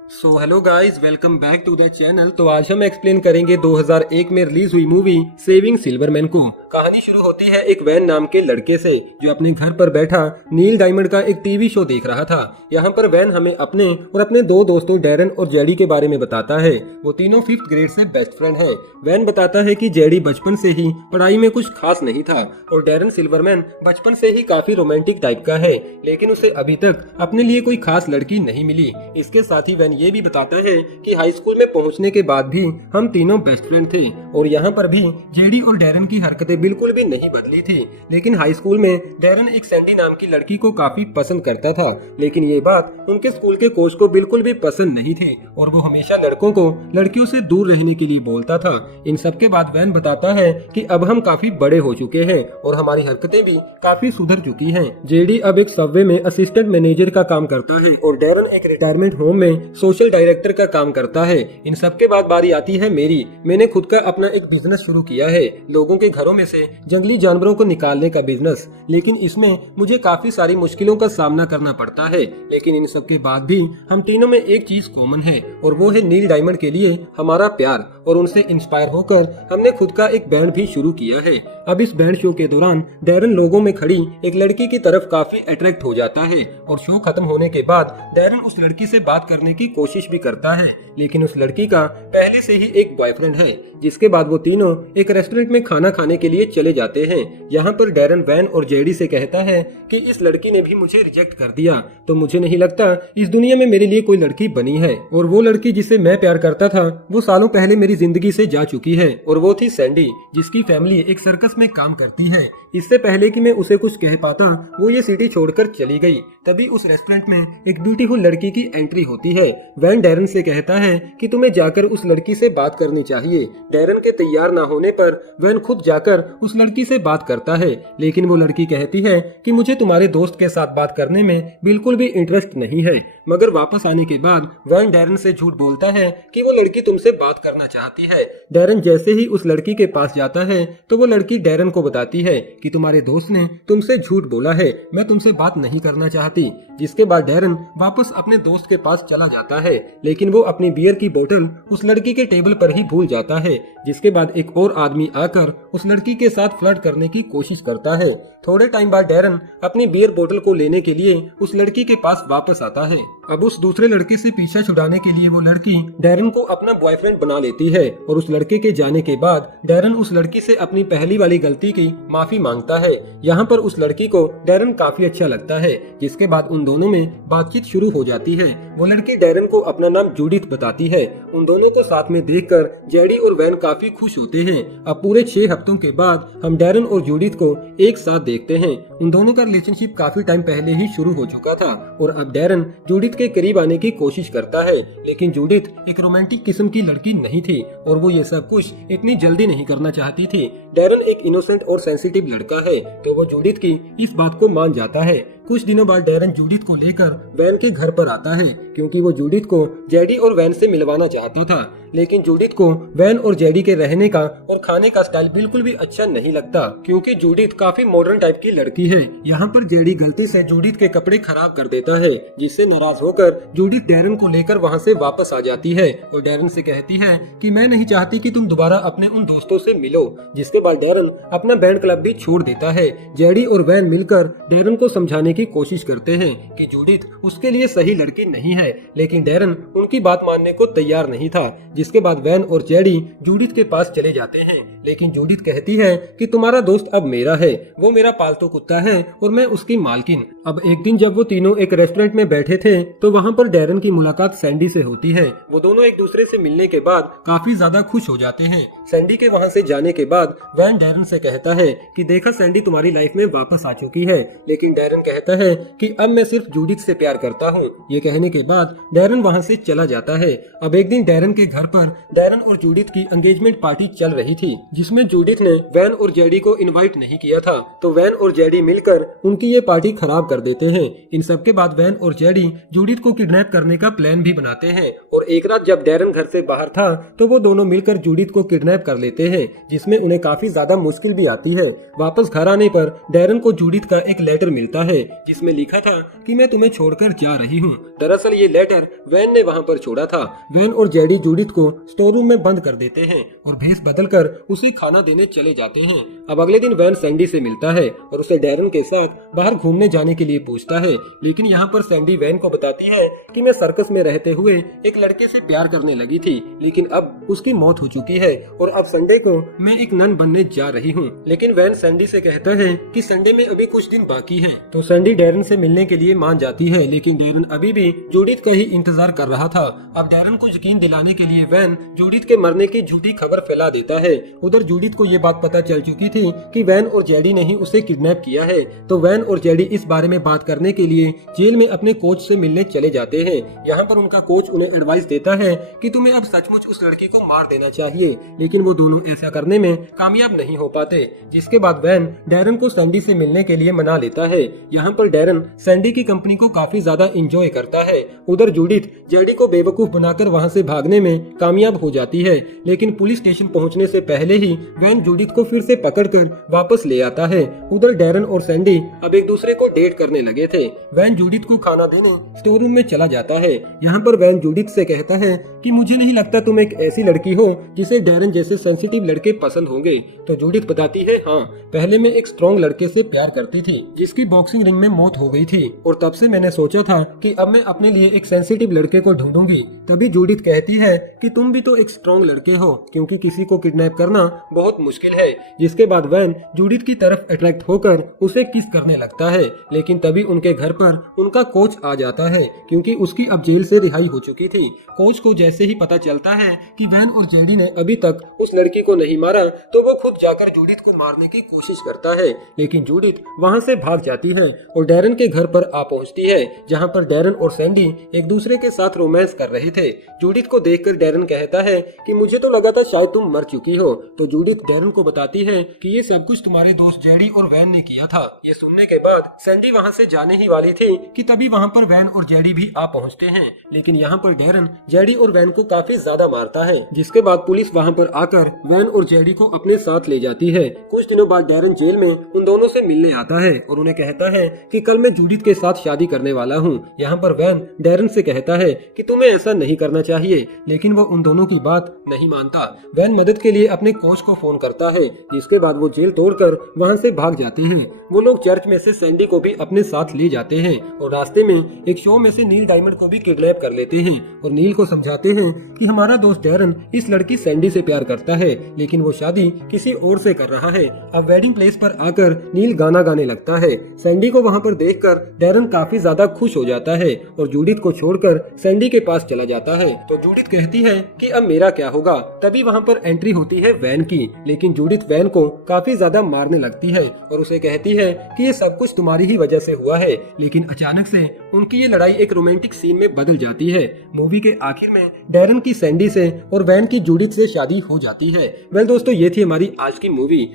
So hello guys, welcome back to the channel. तो आज हम एक्सप्लेन करेंगे 2001 में रिलीज हुई मूवी सेविंग सिल्वरमैन को। कहानी शुरू होती है एक वैन नाम के लड़के से जो अपने घर पर बैठा नील डायमंड का एक टीवी शो देख रहा था। यहाँ पर वैन हमें अपने और अपने दो दोस्तों डैरन और जेडी के बारे में बताता है। वो तीनों 5th ग्रेड से बेस्ट फ्रेंड है। वैन बताता है कि जेडी बचपन से ही पढ़ाई में कुछ खास नहीं था और डैरन सिल्वरमैन बचपन से ही काफी रोमांटिक टाइप का है, लेकिन उसे अभी तक अपने लिए कोई खास लड़की नहीं मिली। इसके साथ ही वैन ये भी बताता है कि हाई स्कूल में पहुंचने के बाद भी हम तीनों बेस्ट फ्रेंड थे और यहाँ पर भी जेडी और डैरन की हरकतें बिल्कुल भी नहीं बदली थी। लेकिन हाई स्कूल में डैरन एक सैंडी नाम की लड़की को काफी पसंद करता था, लेकिन ये बात उनके स्कूल के कोच को बिल्कुल भी पसंद नहीं थी और वो हमेशा लड़कों को लड़कियों से दूर रहने के लिए बोलता था। इन सब के बाद वैन बताता है कि अब हम काफी बड़े हो चुके हैं और हमारी हरकतें भी काफी सुधर चुकी हैं। जेडी अब एक सबवे में असिस्टेंट मैनेजर का काम करता है और डैरन एक रिटायरमेंट होम में सोशल डायरेक्टर का काम करता है। इन सब के बाद बारी आती है मेरी। मैंने खुद का अपना एक बिजनेस शुरू किया है, लोगों के घरों में से जंगली जानवरों को निकालने का बिजनेस। लेकिन इसमें मुझे काफी सारी मुश्किलों का सामना करना पड़ता है, लेकिन इन सब के बाद भी हम तीनों में एक चीज कॉमन है और वो है नील डायमंड के लिए हमारा प्यार। और उनसे इंस्पायर होकर हमने खुद का एक बैंड भी शुरू किया है। अब इस बैंड शो के दौरान डैरन लोगों में खड़ी एक लड़की की तरफ काफी अट्रैक्ट हो जाता है और शो खत्म होने के बाद डैरन उस लड़की से बात करने की कोशिश भी करता है, लेकिन उस लड़की का पहले से ही एक बॉयफ्रेंड है। जिसके बाद वो तीनों एक रेस्टोरेंट में खाना खाने के लिए चले जाते हैं। यहाँ पर डैरन वैन और जेडी से कहता है कि इस लड़की ने भी मुझे रिजेक्ट कर दिया, तो मुझे नहीं लगता इस दुनिया में मेरे लिए कोई लड़की बनी है। और वो लड़की जिसे मैं प्यार करता था वो सालों पहले मेरी जिंदगी से जा चुकी है और वो थी सैंडी, जिसकी फैमिली एक सर्कस में काम करती है। इससे पहले कि मैं उसे कुछ कह पाता वो ये सिटी छोड़कर चली गई। तभी उस रेस्टोरेंट में एक ब्यूटीफुल लड़की की एंट्री होती है। वैन डैरन से कहता है कि तुम्हें जाकर उस लड़की से बात करनी चाहिए। डैरन के तैयार न होने पर वैन खुद जाकर उस लड़की से बात करता है, लेकिन वो लड़की कहती है कि मुझे तुम्हारे दोस्त के साथ बात करने में बिल्कुल भी इंटरेस्ट नहीं है। मगर वापस आने के बाद वैन डैरन से झूठ बोलता है कि वो लड़की तुमसे बात करना चाहती है। डैरन जैसे ही उस लड़की के पास जाता है तो वो लड़की डैरन को बताती है कि तुम्हारे दोस्त ने तुमसे झूठ बोला है, मैं तुमसे बात नहीं करना चाहती। जिसके बाद डैरन वापस अपने दोस्त के पास चला जाता है, लेकिन वो अपनी बियर की बोतल उस लड़की के टेबल पर ही भूल जाता है। जिसके बाद एक और आदमी आकर उस लड़की के साथ फ्लर्ट करने की कोशिश करता है। थोड़े टाइम बाद डैरन अपनी बियर बोतल को लेने के लिए उस लड़की के पास वापस आता है। अब उस दूसरे लड़के से पीछा छुड़ाने के लिए वो लड़की डैरन को अपना बॉयफ्रेंड बना लेती है और उस लड़के के जाने के बाद डैरन उस लड़की से अपनी पहली वाली गलती की माफी मांगता है। यहाँ पर उस लड़की को डैरन काफी अच्छा लगता है। जिसके बाद उन दोनों में बातचीत शुरू हो जाती है। वो लड़की डैरन को अपना नाम जूडिथ बताती है। उन दोनों को साथ में देखकर जेडी और वैन काफी खुश होते हैं। अब पूरे 6 हफ्तों के बाद हम डैरन और जूडिथ को एक साथ देखते हैं। उन दोनों का रिलेशनशिप काफी टाइम पहले ही शुरू हो चुका था और अब डैरन जूडिथ के करीब आने की कोशिश करता है, लेकिन जूडिथ एक रोमांटिक किस्म की लड़की नहीं थी और वो ये सब कुछ इतनी जल्दी नहीं करना चाहती थी। डैरन एक इनोसेंट और सेंसिटिव लड़का है, तो वो जूडिथ की इस बात को मान जाता है। कुछ दिनों बाद डैरन जूडिथ को लेकर वैन के घर पर आता है, क्योंकि वो जूडिथ को जेडी और वैन से मिलवाना चाहता था। लेकिन जूडिथ को वैन और जेडी के रहने का और खाने का स्टाइल बिल्कुल भी अच्छा नहीं लगता, क्योंकि जूडिथ काफी मॉडर्न टाइप की लड़की है। यहाँ पर जेडी गलती से जूडिथ के कपड़े खराब कर देता है, जिससे नाराज होकर जूडिथ डैरन को लेकर वहाँ से वापस आ जाती है और डैरन से कहती है कि मैं नहीं चाहती कि तुम दोबारा अपने उन दोस्तों से मिलो। जिसके बाद डैरन अपना बैंड क्लब भी छोड़ देता है। जेडी और वैन मिलकर डैरन को समझाने की कोशिश करते हैं कि जूडिथ उसके लिए सही लड़की नहीं है, लेकिन डैरन उनकी बात मानने को तैयार नहीं था। जिसके बाद वैन और जेडी जूडिथ के पास चले जाते हैं, लेकिन जूडिथ कहती है कि तुम्हारा दोस्त अब मेरा है, वो मेरा पालतू कुत्ता है और मैं उसकी मालकिन। अब एक दिन जब वो तीनों एक रेस्टोरेंट में बैठे थे तो वहाँ पर डैरन की मुलाकात सैंडी से होती है। वो दोनों एक दूसरे से मिलने के बाद काफी ज्यादा खुश हो जाते हैं। सैंडी के वहाँ से जाने के बाद वैन डैरन से कहता है कि देखा सैंडी तुम्हारी लाइफ में वापस आ चुकी है, लेकिन डैरन कहता है कि अब मैं सिर्फ जूडिथ से प्यार करता हूँ। ये कहने के बाद डैरन वहाँ से चला जाता है। अब एक दिन डैरन के घर पर डैरन और जूडिथ की एंगेजमेंट पार्टी चल रही थी, जिसमें जूडिथ ने वैन और जेडी को इनवाइट नहीं किया था, तो वैन और जेडी मिलकर उनकी ये पार्टी खराब कर देते हैं। इन सब के बाद वैन और जेडी जूडिथ को किडनैप करने का प्लान भी बनाते हैं और एक रात जब डैरन घर से बाहर था तो वो दोनों मिलकर जूडिथ को किडनैप कर लेते हैं, जिसमें उन्हें काफी ज्यादा मुश्किल भी आती है। वापस घर आने पर डैरन को जूडिथ का एक लेटर मिलता है जिसमें लिखा था कि मैं तुम्हें छोड़कर जा रही हूँ। दरअसल ये लेटर वैन ने वहाँ पर छोड़ा था। वैन और जेडी जूडिथ को स्टोर रूम में बंद कर देते हैं और भेस बदलकर उसे खाना देने चले जाते हैं। अब अगले दिन वैन सैंडी से मिलता है और उसे डैरन के साथ बाहर घूमने जाने के लिए पूछता है, लेकिन यहाँ पर सैंडी वैन को बताती है कि मैं सर्कस में रहते हुए एक लड़के से प्यार करने लगी थी, लेकिन अब उसकी मौत हो चुकी है और अब संडे को मैं एक नन बनने जा रही हूँ। लेकिन वैन सैंडी से कहता है कि संडे में अभी कुछ दिन बाकी है, तो सैंडी डैरन से मिलने के लिए मान जाती है, लेकिन डैरन अभी भी जूडिथ का ही इंतजार कर रहा था। अब डैरन को यकीन दिलाने के लिए वैन जूडिथ के मरने की झूठी खबर फैला देता है। उधर जूडिथ को ये बात पता चल चुकी थी कि वैन और जेडी ने ही उसे किडनैप किया है, तो वैन और जेडी इस बारे में बात करने के लिए जेल में अपने कोच से मिलने चले जाते हैं। यहाँ पर उनका कोच उन्हें एडवाइस देता है कि तुम्हें अब सचमुच उस लड़की को मार देना चाहिए, लेकिन वो दोनों ऐसा करने में कामयाब नहीं हो पाते। जिसके बाद वैन डैरन को सैंडी से मिलने के लिए मना लेता है। यहाँ पर डैरन सैंडी की कंपनी को काफी ज्यादा एंजॉय करता है। उधर जूडिथ जेडी को बेवकूफ बनाकर वहाँ से भागने में कामयाब हो जाती है, लेकिन पुलिस स्टेशन पहुँचने से पहले ही वैन जूडिथ को फिर से पकड़कर वापस ले आता है। उधर डैरन और सैंडी अब एक दूसरे को डेट करने लगे थे। वैन जूडिथ को खाना देने स्टोर रूम में चला जाता है। यहाँ पर वैन जूडिथ से कहता है कि मुझे नहीं लगता तुम एक ऐसी लड़की हो जिसे डैरन जैसे सेंसिटिव लड़के पसंद होंगे। तो जूडिथ बताती है, हाँ, पहले मैं एक स्ट्रॉन्ग लड़के से प्यार करती थी जिसकी बॉक्सिंग रिंग में मौत हो गई थी, और तब से मैंने सोचा था कि अब मैं अपने लिए एक सेंसिटिव लड़के को ढूंढूंगी। तभी जूडिथ कहती है कि तुम भी तो एक स्ट्रॉन्ग लड़के हो, क्योंकि किसी को किडनैप करना बहुत मुश्किल है। जिसके बाद वैन जूडिथ की तरफ अट्रैक्ट होकर उसे किस करने लगता है, लेकिन तभी उनके घर पर उनका कोच आ जाता है, क्योंकि उसकी अब जेल से रिहाई हो चुकी थी। कोच को जैसे ही पता चलता है कि वैन और जेडी ने अभी तक उस लड़की को नहीं मारा, तो वो खुद जाकर जूडिथ को मारने की कोशिश करता है, लेकिन जूडिथ वहां से भाग जाती है और डैरन के घर पर आ पहुंचती है, जहां पर डैरन और सैंडी एक दूसरे के साथ रोमांस कर रहे थे। जूडिथ को देखकर डैरन कहता है कि मुझे तो लगा था शायद तुम मर चुकी हो। तो जूडिथ डैरन को बताती है कि ये सब कुछ तुम्हारे दोस्त जेडी और वैन ने किया था। ये सुनने के बाद सैंडी वहां से जाने ही वाली थी कि तभी वहां पर वैन और जेडी भी आ पहुंचते हैं, लेकिन यहाँ पर डैरन जेडी और वैन को काफी ज्यादा मारता है। जिसके बाद पुलिस वहां पर आकर वैन और जेडी को अपने साथ ले जाती है। कुछ दिनों बाद डैरन जेल में उन दोनों से मिलने आता है और उन्हें कहता है कि कल मैं जूडिथ के साथ शादी करने वाला हूँ। यहाँ पर वैन डैरन से कहता है कि तुम्हें ऐसा नहीं करना चाहिए, लेकिन वो उन दोनों की बात नहीं मानता। वैन मदद के लिए अपने कोच को फोन करता है, जिसके बाद वो जेल तोड़कर वहाँ से भाग जाते हैं। वो लोग चर्च में से सैंडी को भी अपने साथ ले जाते हैं और रास्ते में एक शो में से नील डायमंड को भी किडनैप कर लेते हैं और नील को समझाते हैं कि हमारा दोस्त डैरन इस लड़की सैंडी से प्यार करता है, लेकिन वो शादी किसी और से कर रहा है। अब वेडिंग प्लेस पर आकर नील गाना गाने लगता है। सैंडी को वहाँ पर देखकर डैरन काफी ज्यादा खुश हो जाता है और जूडिथ को छोड़कर सैंडी के पास चला जाता है। तो जूडिथ कहती है कि अब मेरा क्या होगा। तभी वहाँ पर एंट्री होती है वैन की, लेकिन जूडिथ वैन को काफी ज्यादा मारने लगती है और उसे कहती है कि ये सब कुछ तुम्हारी ही वजह से हुआ है। लेकिन अचानक से उनकी ये लड़ाई एक रोमांटिक सीन में बदल जाती है। मूवी के आखिर में डैरन की सैंडी से और वैन की जूडिथ से शादी हो जाती है। वेल दोस्तों, ये थी हमारी आज की मूवी।